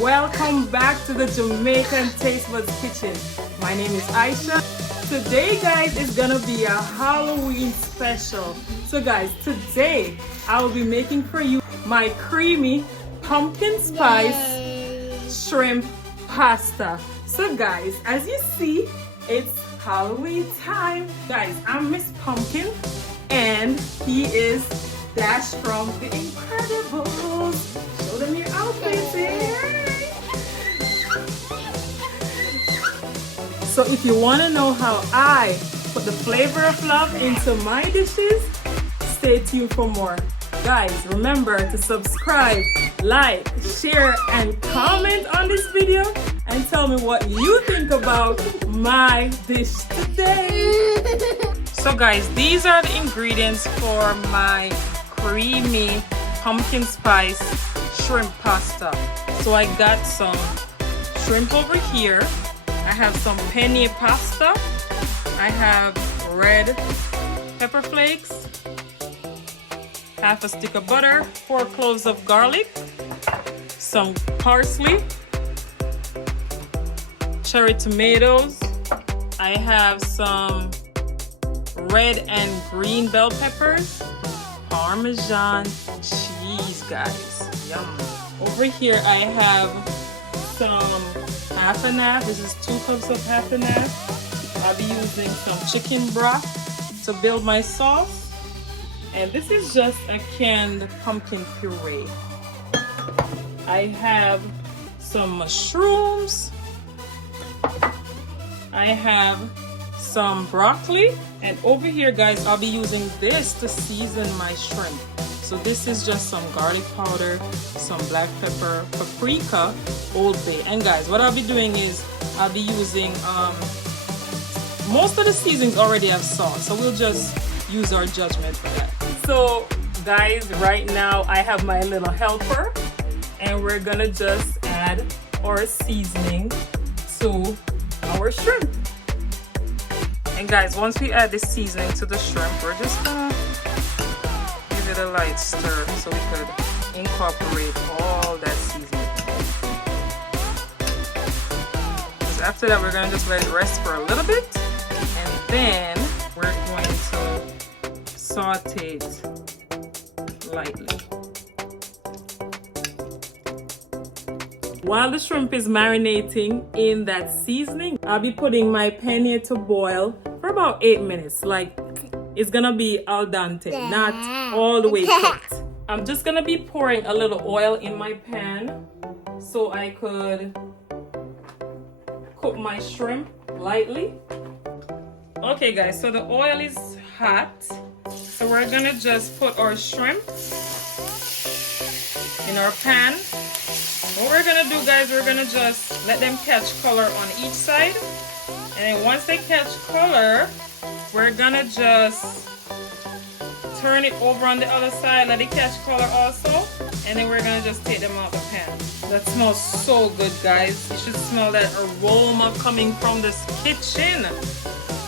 Welcome back to the Jamaican Tastebuds kitchen. My name is Aisha. Today, guys, is gonna be a Halloween special. So guys, today I will be making for you my creamy pumpkin spice shrimp pasta. So guys, as you see, it's Halloween time. Guys, I'm Miss Pumpkin and he is Dash from The Incredibles. Show them your outfits here. So if you want to know how I put the flavor of love into my dishes, stay tuned for more. Guys, remember to subscribe, like, share, and comment on this video and tell me what you think about my dish today. So guys, these are the ingredients for my creamy pumpkin spice shrimp pasta. So I got some shrimp over here. I have some penne pasta. I have red pepper flakes, half a stick of butter, 4 cloves of garlic, some parsley, cherry tomatoes. I have some red and green bell peppers, Parmesan cheese, guys. Yum. Over here I have some half and half. This is 2 cups of half and half. I'll be using some chicken broth to build my sauce. And this is just a canned pumpkin puree. I have some mushrooms. I have some broccoli. And over here, guys, I'll be using this to season my shrimp. So this is just some garlic powder, some black pepper, paprika, Old Bay. And guys, what I'll be doing is I'll be using most of the seasonings already have salt, so we'll just use our judgment for that. So guys, right now I have my little helper and we're gonna just add our seasoning to our shrimp. And guys, once we add the seasoning to the shrimp, we're just gonna give it a light stir so we could incorporate all that seasoning. Because after that, we're gonna just let it rest for a little bit, and then we're going to saute it lightly. While the shrimp is marinating in that seasoning, I'll be putting my penne to boil for about 8 minutes. Like, it's gonna be al dente, not all the way cooked. I'm just gonna be pouring a little oil in my pan so I could cook my shrimp lightly. Okay guys, so the oil is hot. So we're gonna just put our shrimp in our pan. What we're gonna do, guys, we're gonna just let them catch color on each side. And then once they catch color, we're gonna just turn it over on the other side, let it catch color also. And then we're gonna just take them out the pan. That smells so good, guys. You should smell that aroma coming from this kitchen.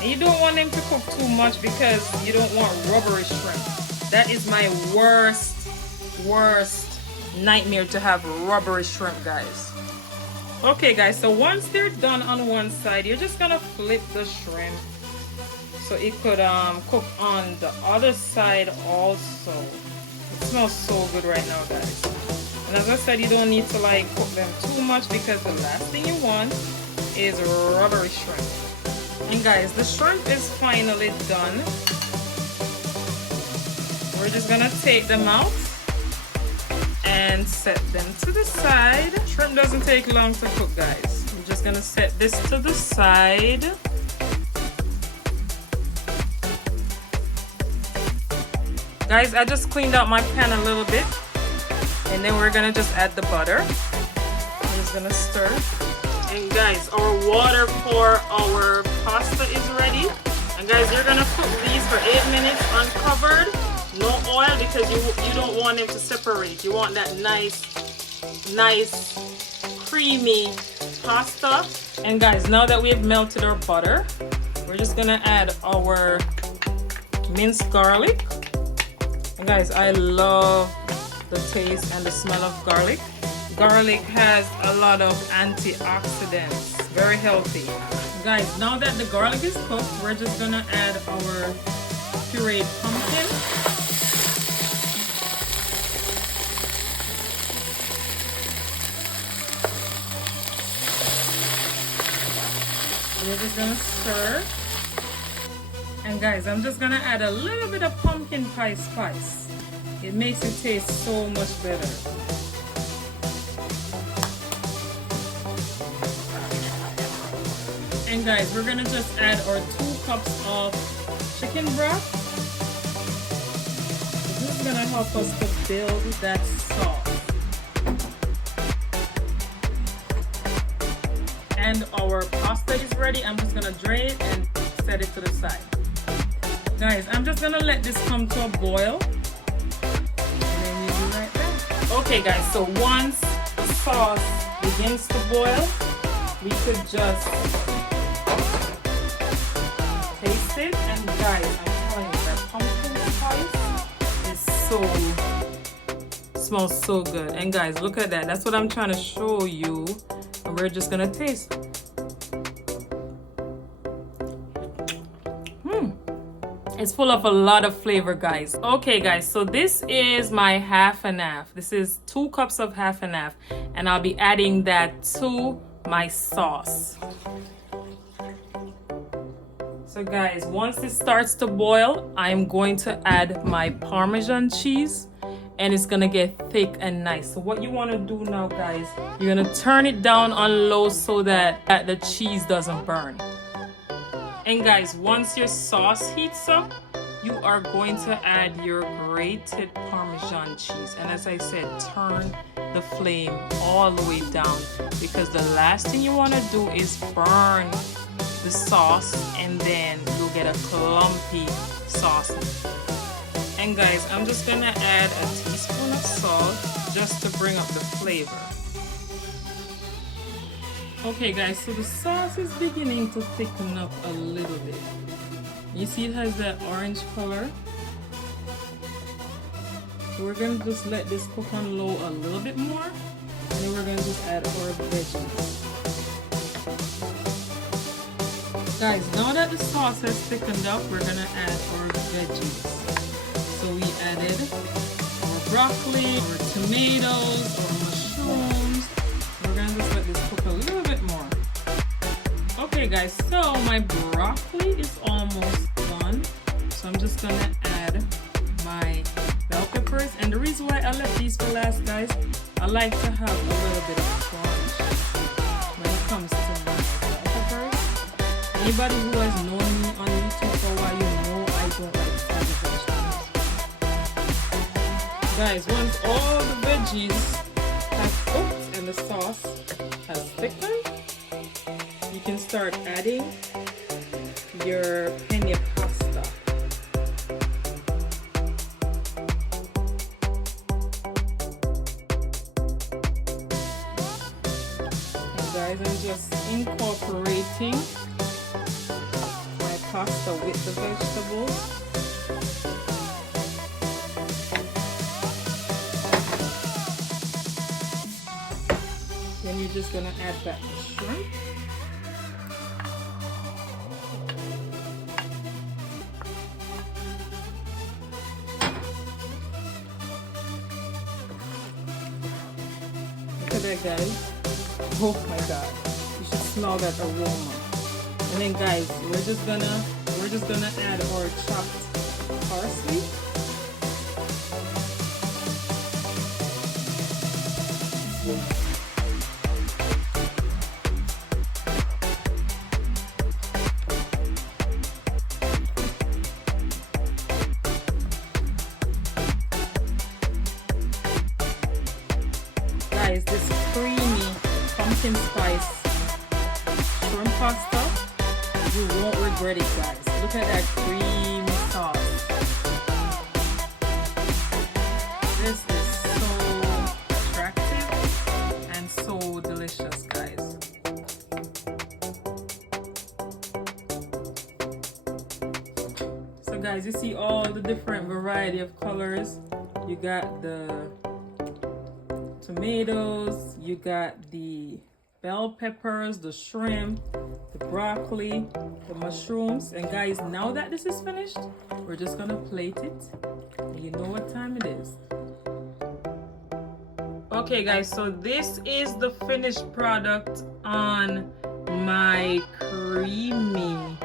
And you don't want them to cook too much because you don't want rubbery shrimp. That is my worst nightmare, to have rubbery shrimp, guys. Okay guys, so once they're done on one side, you're just gonna flip the shrimp so it could cook on the other side also. It smells so good right now, guys. And as I said, you don't need to like cook them too much because the last thing you want is rubbery shrimp. And guys, the shrimp is finally done. We're just gonna take them out and set them to the side. Shrimp doesn't take long to cook, guys. I'm just gonna set this to the side. Guys, I just cleaned out my pan a little bit. And then we're gonna just add the butter. I'm just gonna stir. And guys, our water for our pasta is ready. And guys, you're gonna cook these for 8 minutes uncovered. No oil because you don't want them to separate. You want that nice creamy pasta. And guys, now that we have melted our butter, we're just gonna add our minced garlic. And guys, I love the taste and the smell of garlic. Garlic has a lot of antioxidants, very healthy. Guys, now that the garlic is cooked, we're just gonna add our pureed pumpkin. We're just gonna stir. And guys, I'm just gonna add a little bit of pumpkin pie spice. It makes it taste so much better. And guys, we're gonna just add our 2 cups of chicken broth. This is gonna help us to build that sauce. And our pasta is ready. I'm just gonna drain it and set it to the side. Guys, I'm just gonna let this come to a boil. And then we'll be right back. Okay guys, so once the sauce begins to boil, we could just taste it. And guys, I'm telling you, that pumpkin spice smells so good. And guys, look at that. That's what I'm trying to show you. And we're just gonna taste. It's full of a lot of flavor, guys. Okay guys, so this is my half and half. This is 2 cups of half and half, and I'll be adding that to my sauce. So guys, once it starts to boil, I'm going to add my Parmesan cheese, and it's gonna get thick and nice. So what you want to do now, guys, you're gonna turn it down on low so that the cheese doesn't burn. And guys, once your sauce heats up, you are going to add your grated Parmesan cheese. And as I said, turn the flame all the way down, because the last thing you want to do is burn the sauce, and then you'll get a clumpy sauce. And guys, I'm just gonna add a teaspoon of salt just to bring up the flavor. Okay guys, so the sauce is beginning to thicken up a little bit. You see it has that orange color. So we're gonna just let this cook on low a little bit more, and then we're gonna just add our veggies. Guys, now that the sauce has thickened up, we're gonna add our veggies. So we added our broccoli, our tomatoes, our mushrooms. We're gonna just let this cook a little bit more. Okay guys, so my broccoli is almost done. So I'm just gonna add my bell peppers. And the reason why I left these for last, guys, I like to have a little bit of crunch when it comes to my bell peppers. Anybody who has known me on YouTube for a while, you know I don't like fatty vegetables. Guys, once all the veggies have cooked and the sauce has thickened, you can start adding your penne pasta. And guys, I'm just incorporating my pasta with the vegetables. Then you're just gonna add back the shrimp. Look at that, guys. Oh my god. You should smell that aroma. And then guys, we're just gonna add our chopped parsley. guys, this creamy pumpkin spice shrimp pasta. You won't regret it, guys. Look at that creamy sauce. This is so attractive and so delicious, guys. So guys, you see all the different variety of colors. You got the tomatoes, you got the bell peppers, the shrimp, the broccoli, the mushrooms. And guys, now that this is finished, we're just gonna plate it. And you know what time it is. Okay guys, so this is the finished product on my creamy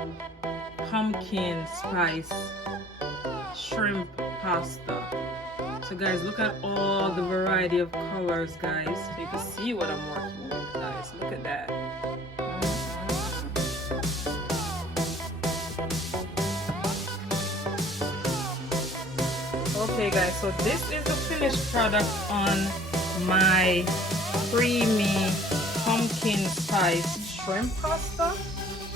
pumpkin spice shrimp pasta. So guys, look at all the variety of colors, guys. So you can see what I'm working with, guys. Look at that. Okay guys, so this is the finished product on my creamy pumpkin spice shrimp pasta.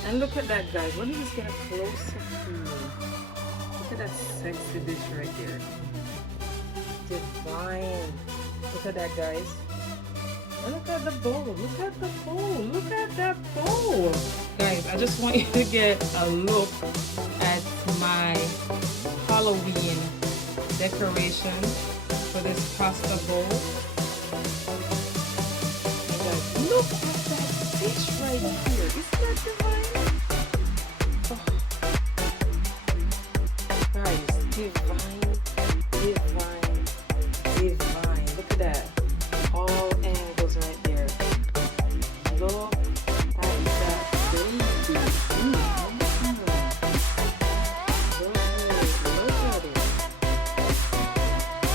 And look at that, guys. Let me just get a closer view. Look at that sexy dish right there. Divine. Look at that, guys. And look at the bowl. Look at the bowl. Look at that bowl. Guys, I just want you to get a look at my Halloween decoration for this pasta bowl. And guys, look at that dish right here. Isn't that divine? Oh. Guys, divine, divine, divine. Look at that. All angles right there. Look at that baby. Look at it.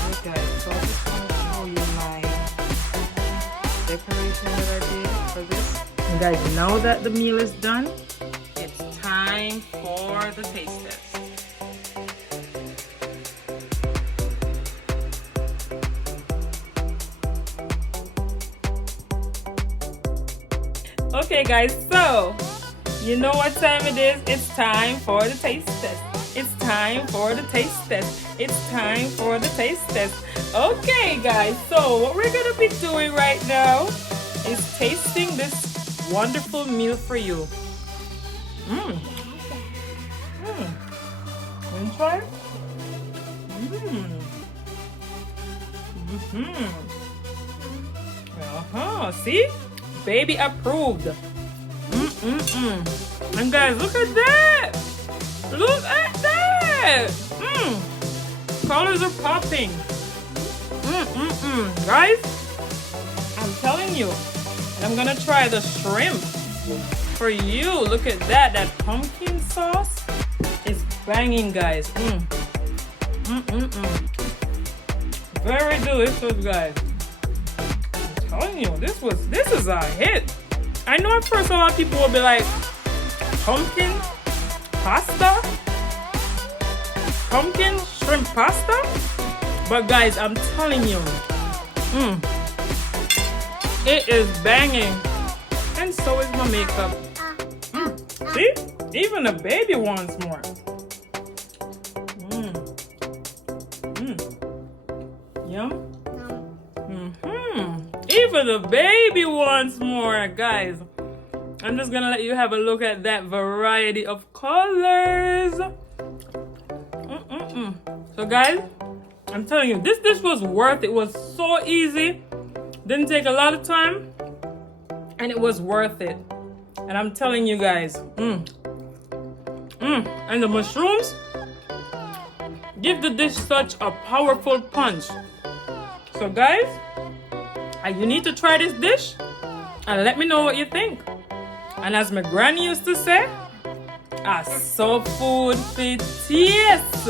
Look guys, so I just want to show you my decoration that I did for this. And guys, now that the meal is done, it's time for the taste test. Okay guys, so you know what time it is. It's time for the taste test. It's time for the taste test. It's time for the taste test. Okay guys, so what we're gonna be doing right now is tasting this wonderful meal for you. Wanna try? See? Baby approved. And guys, look at that. Look at that. Colors are popping. Guys, I'm telling you. And I'm gonna try the shrimp for you. Look at that. That pumpkin sauce is banging, guys. Very delicious, guys. I'm telling you, this is a hit. I know at first a lot of people will be like, pumpkin pasta? Pumpkin shrimp pasta? But guys, I'm telling you, it is banging. And so is my makeup. See? Even the baby wants more. Yum. Even the baby wants more, guys. I'm just gonna let you have a look at that variety of colors. So guys, I'm telling you, this dish was worth it. It was so easy. Didn't take a lot of time. And it was worth it. And I'm telling you guys, and the mushrooms give the dish such a powerful punch. So guys, you need to try this dish and let me know what you think. And as my granny used to say, so food fit taste.